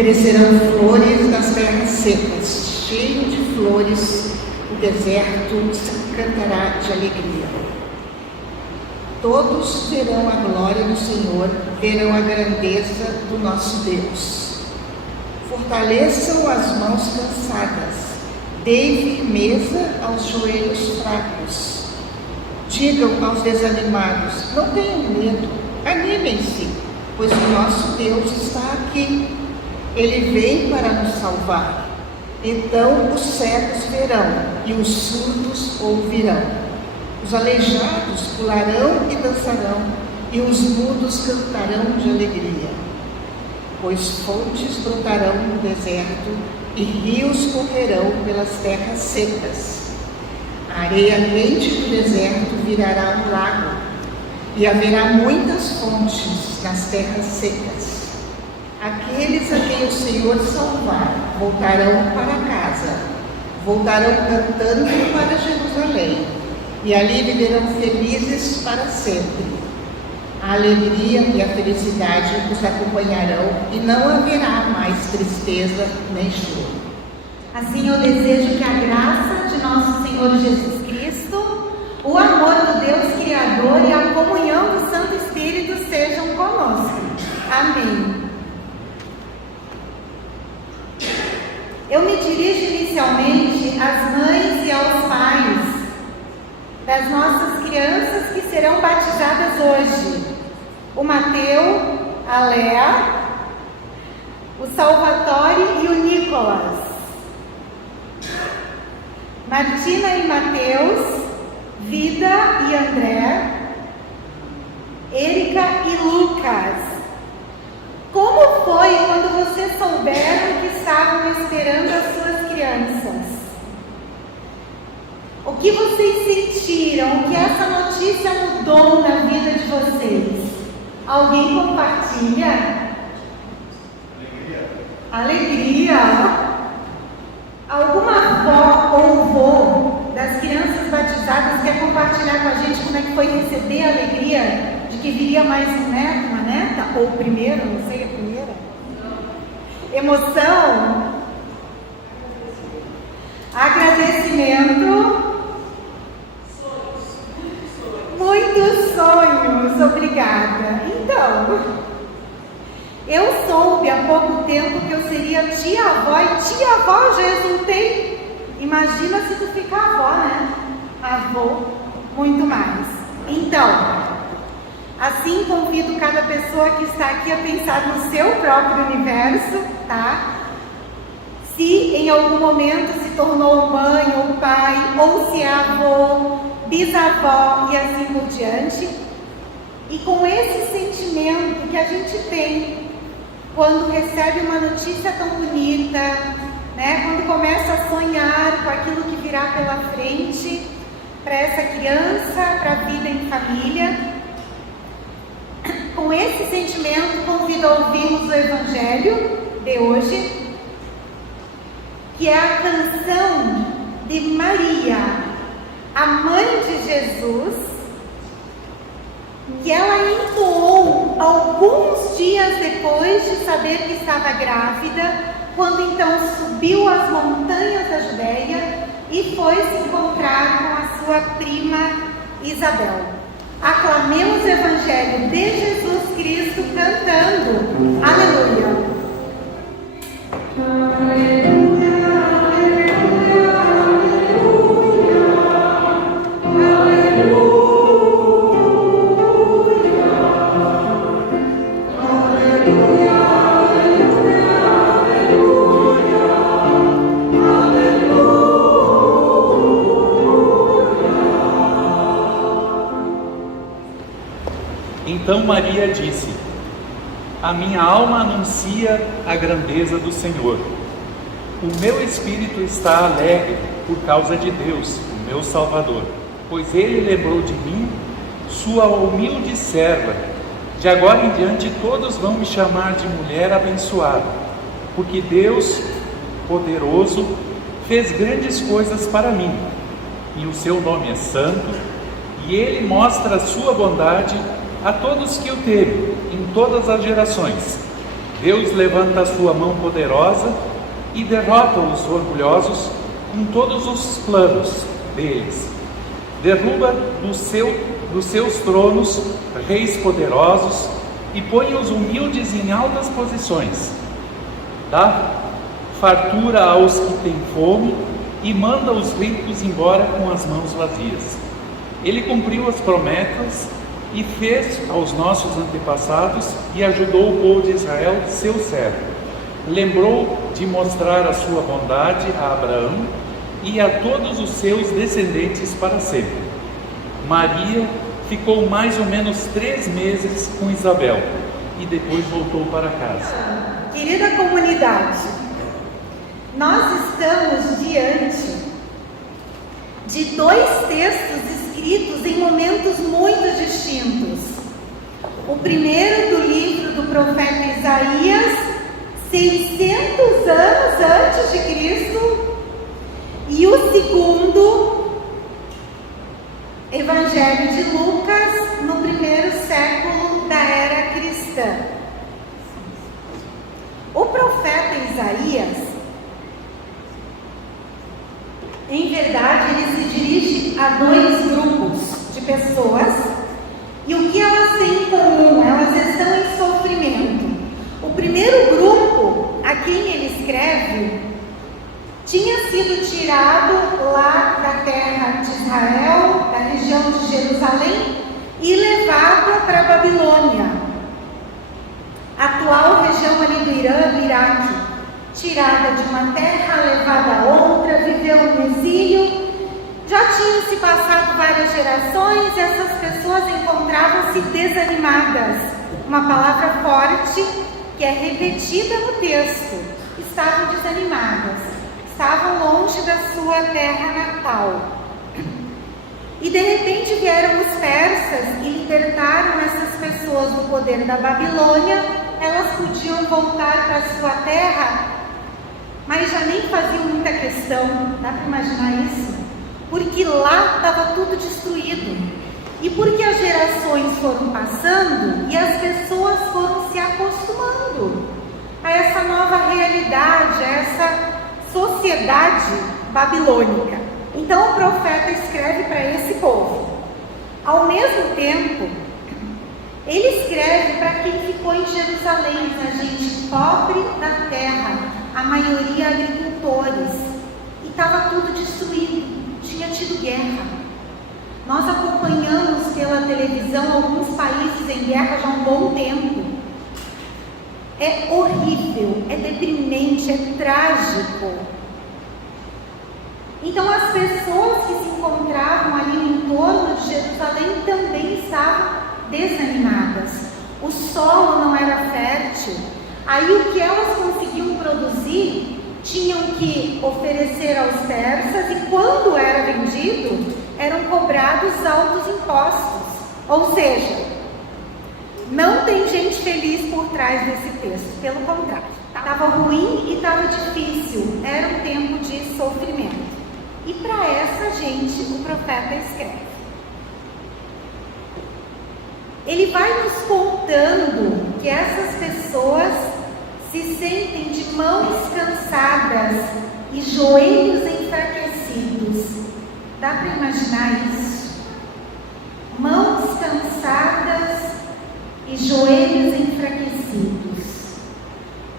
crescerão flores nas terras secas, cheio de flores, o deserto cantará de alegria. Todos verão a glória do Senhor, verão a grandeza do nosso Deus. Fortaleçam as mãos cansadas, deem firmeza aos joelhos fracos. Digam aos desanimados, não tenham medo, animem-se, pois o nosso Deus está aqui. Ele vem para nos salvar. Então os cegos verão e os surdos ouvirão. Os aleijados pularão e dançarão, e os mudos cantarão de alegria. Pois fontes brotarão no deserto e rios correrão pelas terras secas. A areia quente do deserto virará um lago, e haverá muitas fontes nas terras secas. Aqueles a quem o Senhor salvar voltarão para casa, voltarão cantando para Jerusalém, e ali viverão felizes para sempre. A alegria e a felicidade os acompanharão, e não haverá mais tristeza nem choro. Assim eu desejo que a graça de nosso Senhor Jesus Cristo, o amor do Deus Criador e a comunhão do Santo Espírito sejam conosco. Amém. Eu me dirijo inicialmente às mães e aos pais das nossas crianças que serão batizadas hoje. O Mateu, a Léa, o Salvatore e o Nicolas. Martina e Mateus, Vida e André, Érica e Lucas. Como foi quando vocês souberam que estavam esperando as suas crianças? O que vocês sentiram? O que essa notícia mudou na vida de vocês? Alguém compartilha? Alegria. Alguma avó ou vô das crianças batizadas quer compartilhar com a gente como é que foi receber a alegria de que viria mais um neto, uma neta? Ou o primeiro, não sei, a primeira? Emoção? Agradecimento? Muitos sonhos, obrigada. Então, eu soube há pouco tempo que eu seria tia-avó, e tia-avó já resultei. Imagina se tu ficar avó, né? Avô, muito mais. Então, assim convido cada pessoa que está aqui a pensar no seu próprio universo, tá? Se em algum momento se tornou mãe ou pai, ou se é avô, bisavó e assim por diante. E com esse sentimento que a gente tem quando recebe uma notícia tão bonita, né? Quando começa a sonhar com aquilo que virá pela frente para essa criança, para a vida em família. Com esse sentimento, convido a ouvirmos o Evangelho de hoje, que é a canção de Maria, a mãe de Jesus, que ela entoou alguns dias depois de saber que estava grávida, quando então subiu as montanhas da Judéia e foi se encontrar com a sua prima Isabel. Aclamemos o Evangelho de Jesus Cristo cantando Aleluia. Aleluia. Então Maria disse: a minha alma anuncia a grandeza do Senhor. O meu espírito está alegre por causa de Deus, o meu Salvador, pois Ele lembrou de mim, sua humilde serva. De agora em diante todos vão me chamar de mulher abençoada, porque Deus, poderoso, fez grandes coisas para mim, e o seu nome é santo, e Ele mostra a sua bondade a todos que o temem, em todas as gerações. Deus levanta a sua mão poderosa e derrota os orgulhosos em todos os planos deles. Derruba dos seus tronos reis poderosos e põe os humildes em altas posições. Dá fartura aos que têm fome e manda os ricos embora com as mãos vazias. Ele cumpriu as promessas e fez aos nossos antepassados e ajudou o povo de Israel, seu servo. Lembrou de mostrar a sua bondade a Abraão e a todos os seus descendentes para sempre. Maria ficou mais ou menos 3 meses com Isabel e depois voltou para casa. Querida comunidade, nós estamos diante de 2 textos escritos em momentos muito distintos. O primeiro do livro do profeta Isaías, 600 anos antes de Cristo, e segundo Evangelho de Lucas, no primeiro século da era cristã. O profeta Isaías, em verdade, ele se dirige a dois grupos de pessoas, e o que elas têm em comum? Elas estão em sofrimento. O primeiro grupo a quem ele escreve tinha sido tirado lá da terra de Israel, da região de Jerusalém, e levado para a Babilônia, atual região ali do Irã, do Iraque. Tirada de uma terra, levada a outra, viveu no exílio. Já tinham se passado várias gerações e essas pessoas encontravam-se desanimadas. Uma palavra forte que é repetida no texto. Estavam desanimadas, estavam longe da sua terra natal. E de repente vieram os persas e libertaram essas pessoas do poder da Babilônia. Elas podiam voltar para a sua terra, mas já nem faziam muita questão. Dá para imaginar isso? Porque lá estava tudo destruído. E porque as gerações foram passando e as pessoas foram se acostumando a essa nova realidade, a essa sociedade babilônica. Então o profeta escreve para esse povo. Ao mesmo tempo, ele escreve para quem ficou em Jerusalém, a gente pobre da terra, a maioria agricultores, e estava tudo destruído, tinha tido guerra. Nós acompanhamos pela televisão alguns países em guerra já há um bom tempo. É horrível, é deprimente, é trágico. Então as pessoas que se encontravam ali no entorno de Jerusalém também estavam desanimadas. O solo não era fértil. Aí o que elas conseguiam produzir, tinham que oferecer aos persas, e quando era vendido, eram cobrados altos impostos. Ou seja, não tem gente feliz por trás desse texto, pelo contrário. Estava ruim e estava difícil, era um tempo de sofrimento. E para essa gente o profeta escreve. Ele vai nos contando que essas pessoas se sentem de mãos cansadas e joelhos enfraquecidos. Dá para imaginar isso? Mãos cansadas e joelhos enfraquecidos.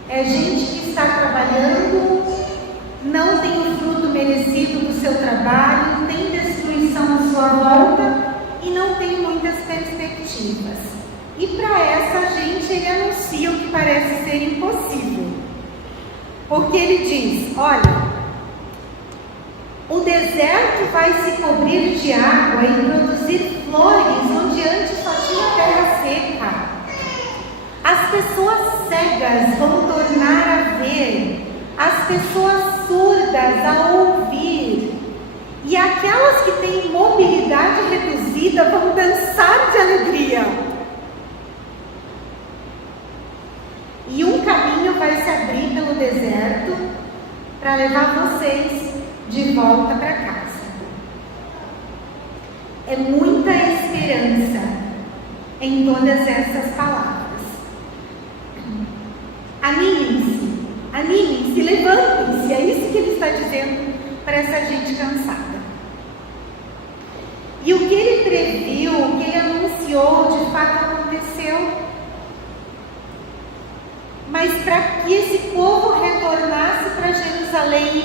É gente que está trabalhando, não tem o fruto merecido do seu trabalho, tem destruição à sua volta e não tem muitas perspectivas. E para essa gente ele anuncia o que parece ser impossível. Porque ele diz, olha, o deserto vai se cobrir de água e produzir flores onde antes só tinha terra seca. As pessoas cegas vão tornar a ver, as pessoas surdas a ouvir, e aquelas que têm mobilidade reduzida vão dançar de alegria. E um caminho vai se abrir pelo deserto para levar vocês de volta para casa. É muita esperança em todas essas palavras. Animem-se, levantem-se. É isso que ele está dizendo para essa gente cansada. E o que ele previu, o que ele anunciou, de fato aconteceu. Mas para que esse povo retornasse para Jerusalém e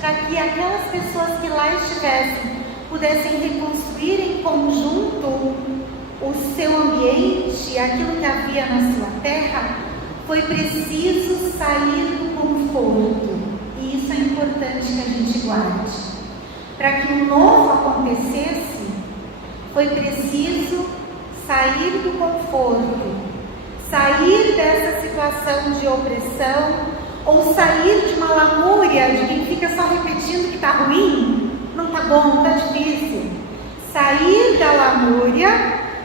para que aquelas pessoas que lá estivessem pudessem reconstruir em conjunto o seu ambiente, aquilo que havia na sua terra, foi preciso sair do conforto. E isso é importante que a gente guarde. Para que o novo acontecesse, foi preciso sair do conforto, sair dessa situação de opressão, ou sair de uma lamúria de quem fica só repetindo que está ruim, não está bom, está difícil. Sair da lamúria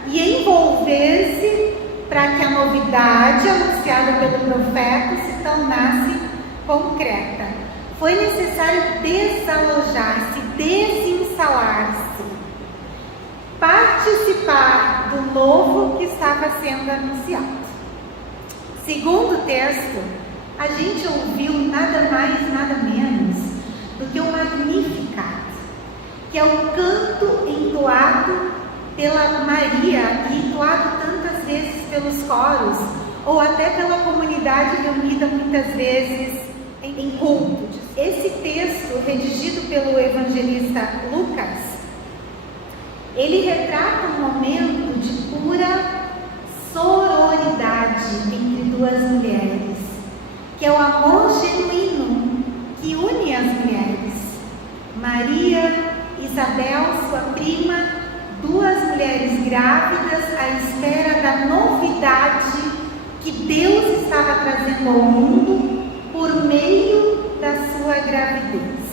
e envolver-se para que a novidade anunciada pelo profeta se tornasse concreta. Foi necessário desalojar-se, desinsalar-se, participar do novo que estava sendo anunciado. Segundo o texto, a gente ouviu nada mais, nada menos do que o Magnificat, que é o canto entoado pela Maria e entoado tantas vezes pelos coros, ou até pela comunidade reunida muitas vezes em cultos. Esse texto, redigido pelo evangelista Lucas, ele retrata um momento de pura sororidade entre duas mulheres, que é o amor genuíno que une as mulheres. Maria, Isabel, sua prima, duas mulheres grávidas à espera da novidade que Deus estava trazendo ao mundo por meio da sua gravidez.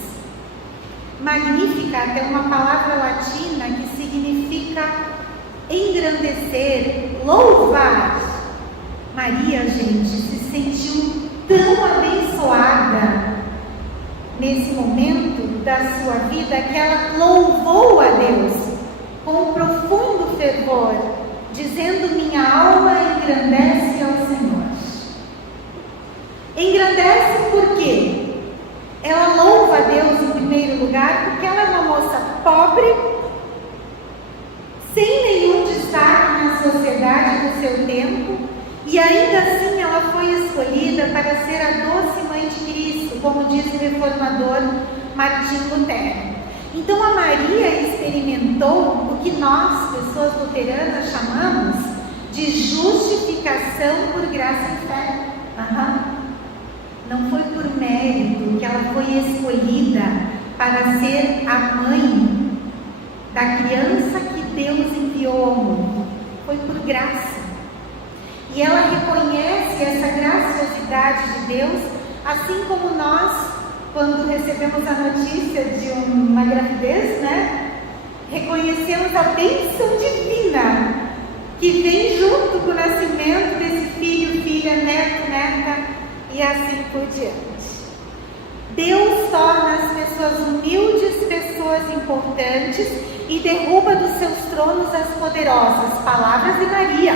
Magnificat é uma palavra latina que significa engrandecer, louvar. Maria, gente, se sentiu tão abençoada nesse momento da sua vida que ela louvou a Deus com profundo fervor, dizendo: minha alma engrandece ao Senhor. Engrandece por quê? Ela louva a Deus em primeiro lugar porque ela é uma moça pobre, sem nenhum destaque na sociedade do seu tempo, e ainda assim ela foi escolhida para ser a doce mãe de Cristo, como diz o reformador Martinho Lutero. Então a Maria experimentou o que nós, pessoas luteranas, chamamos de justificação por graça e fé. Não foi por mérito que ela foi escolhida para ser a mãe da criança que Deus enviou ao mundo. Foi por graça. E ela reconhece essa graciosidade de Deus, assim como nós, quando recebemos a notícia de uma gravidez, reconhecemos a bênção divina que vem junto com o nascimento desse filho, filha, neto, neta e assim por diante. Deus torna as pessoas humildes pessoas importantes e derruba dos seus tronos as poderosas. Palavras de Maria.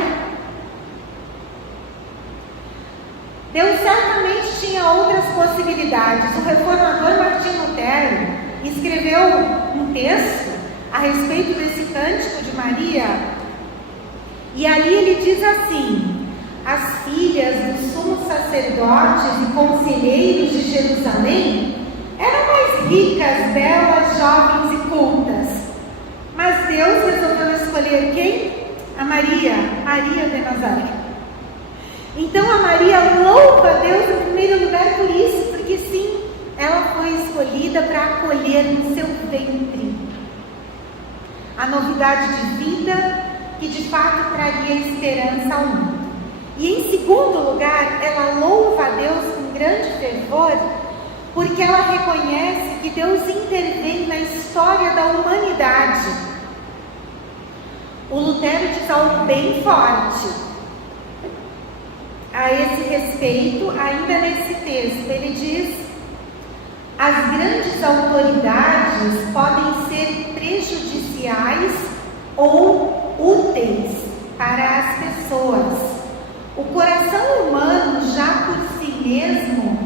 Deus certamente tinha outras possibilidades. O reformador Martinho Lutero escreveu um texto a respeito desse cântico de Maria, e ali ele diz assim: as filhas dos sumos sacerdotes e conselheiros de Jerusalém eram mais ricas, belas, jovens e cultas, mas Deus resolveu escolher quem? A Maria de Nazaré. Então a Maria louva a Deus em primeiro lugar por isso, porque sim, ela foi escolhida para acolher no seu ventre a novidade de vida que de fato traria esperança ao mundo. E em segundo lugar, ela louva a Deus com grande fervor, porque ela reconhece que Deus intervém na história da humanidade. O Lutero diz algo bem forte a esse respeito, ainda nesse texto. Ele diz: as grandes autoridades podem ser prejudiciais ou úteis para as pessoas. O coração humano, já por si mesmo,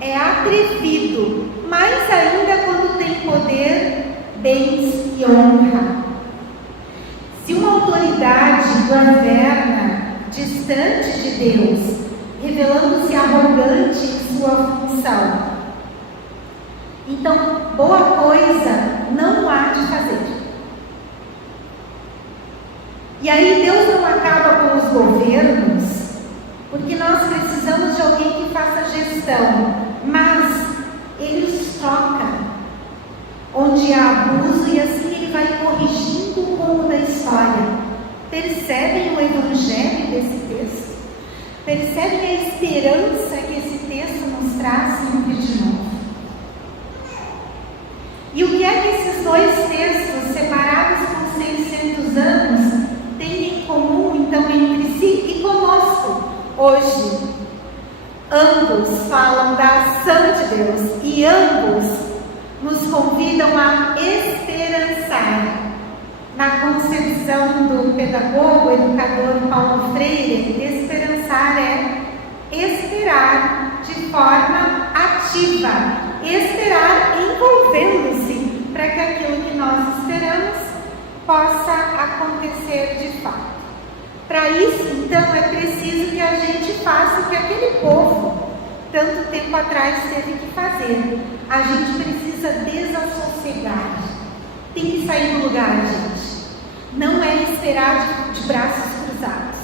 é atrevido, mais ainda quando tem poder, bens e honra. Se uma autoridade governa distante de Deus, revelando-se arrogante em sua função, então boa coisa não há de fazer. E aí Deus não acaba com os governos, porque nós precisamos de alguém que faça gestão, mas Ele os troca onde há abuso, e assim Ele vai corrigindo o rumo da história. Percebem o evangelho desse texto? Percebem a esperança que esse texto nos traz sempre de novo? E o que é que esses dois textos, separados por 600 anos, têm em comum então entre si e conosco hoje? Ambos falam da ação de Deus e ambos nos convidam a esperançar. Na concepção do pedagogo, educador Paulo Freire, esperançar é esperar de forma ativa, esperar envolvendo-se para que aquilo que nós esperamos possa acontecer de fato. Para isso, então, é preciso que a gente faça o que aquele povo tanto tempo atrás teve que fazer. A gente precisa desassossegar. Tem que sair do lugar, gente. Não é esperar de braços cruzados.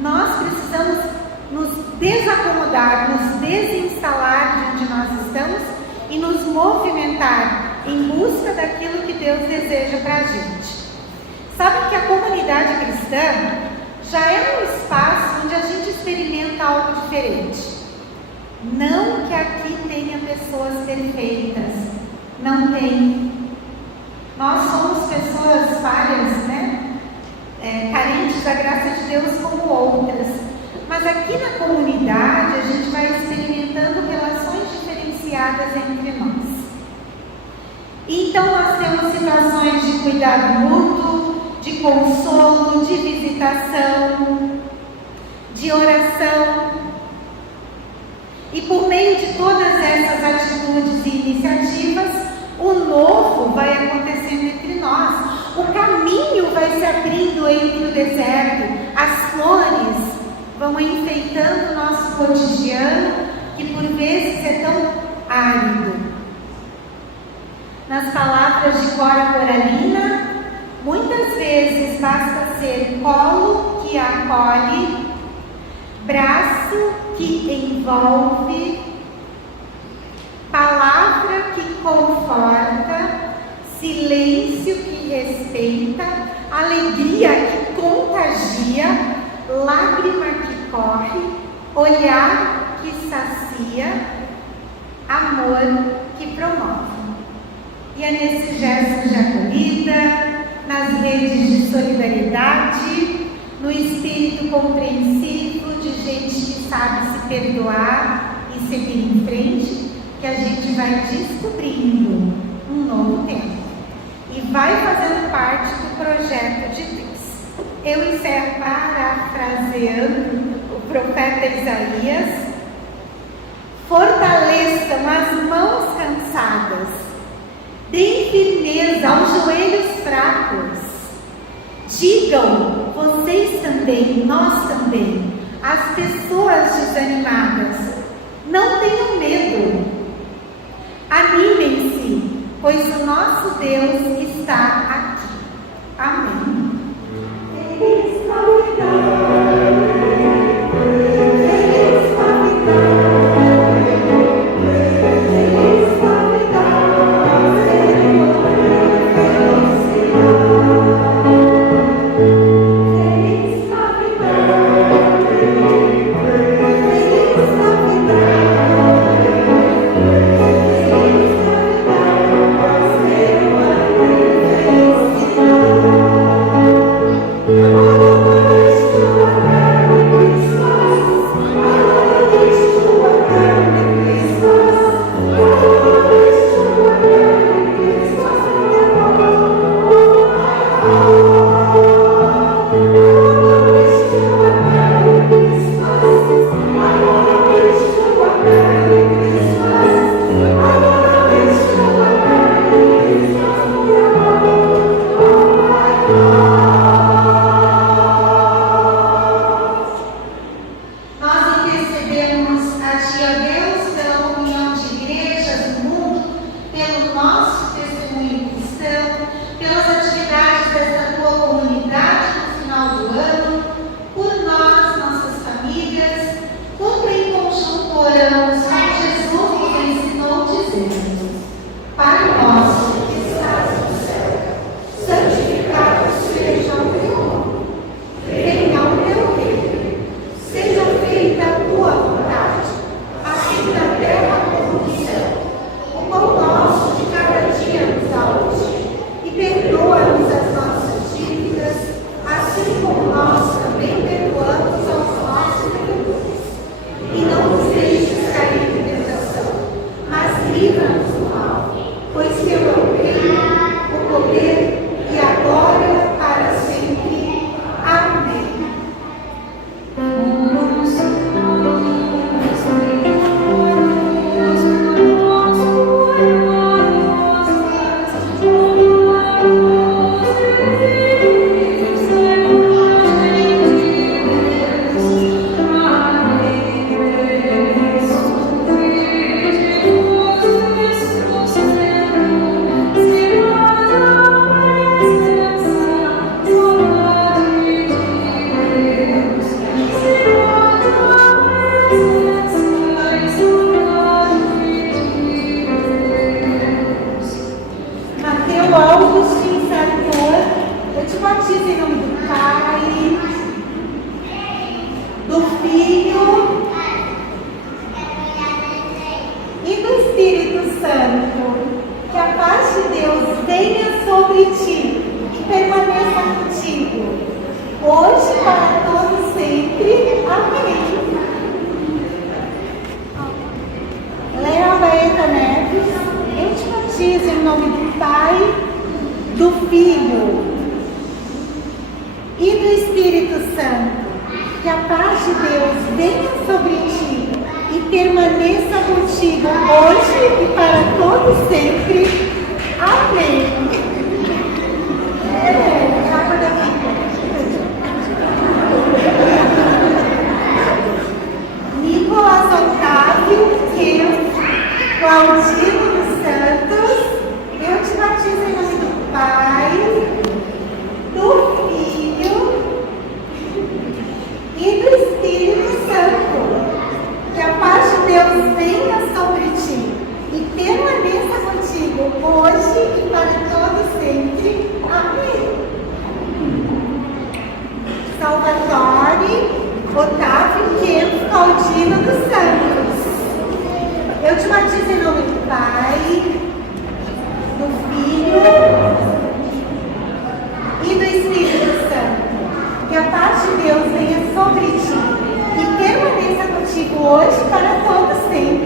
Nós precisamos nos desacomodar, nos desinstalar de onde nós estamos e nos movimentar em busca daquilo que Deus deseja para a gente. Sabe que a comunidade cristã já é um espaço onde a gente experimenta algo diferente. Não que aqui tenha pessoas perfeitas, não tem. Nós somos pessoas falhas, né? Carentes da graça de Deus como outras. Mas aqui na comunidade a gente vai experimentando relações diferenciadas entre nós. Então nós temos situações de cuidado mútuo, de consolo, de visitação, de oração. E por meio de todas essas atitudes e iniciativas, o novo vai acontecendo entre nós. O caminho vai se abrindo entre o deserto. As flores vão enfeitando o nosso cotidiano, que por vezes é tão árido. Nas palavras de Cora Coralina, muitas vezes basta ser colo que acolhe, braço que envolve, palavra que conforta, silêncio que respeita, alegria que contagia, lágrima que corre, olhar que sacia, amor que promove. E é nesse gesto de acolhida, nas redes de solidariedade, no espírito compreensivo de gente que sabe se perdoar e seguir em frente, que a gente vai descobrindo um novo tempo e vai fazendo parte do projeto de Deus. Eu encerro parafraseando o profeta Isaías: fortaleçam as mãos cansadas, deem firmeza aos joelhos fracos, digam, vocês também, nós também, as pessoas desanimadas, não tenham medo, animem-se, pois o nosso Deus está aqui. Amém. Feliz Navidad. Feliz batizo em nome do Pai, do Filho e do Espírito Santo. Que a paz de Deus venha sobre ti e permaneça contigo, hoje e para todos sempre. Amém. Léa Baeta Neves, eu te batizo em nome do Pai, do Filho e do Espírito Santo. Que a paz de Deus venha sobre ti e permaneça contigo hoje e para todos sempre. Amém. Água da vida. Nicolas Otávio, Claudino dos Santos, eu te batizo em nome do Pai, do Filho e do Espírito Santo. Que a paz de Deus venha sobre ti e permaneça contigo hoje e para todos sempre. Amém. Salvatore Otávio Claudino dos Santos, eu te batizo em nome do Pai, do Filho e do Espírito Santo. Que a paz de Deus venha sobre ti e permaneça contigo hoje para todos sempre.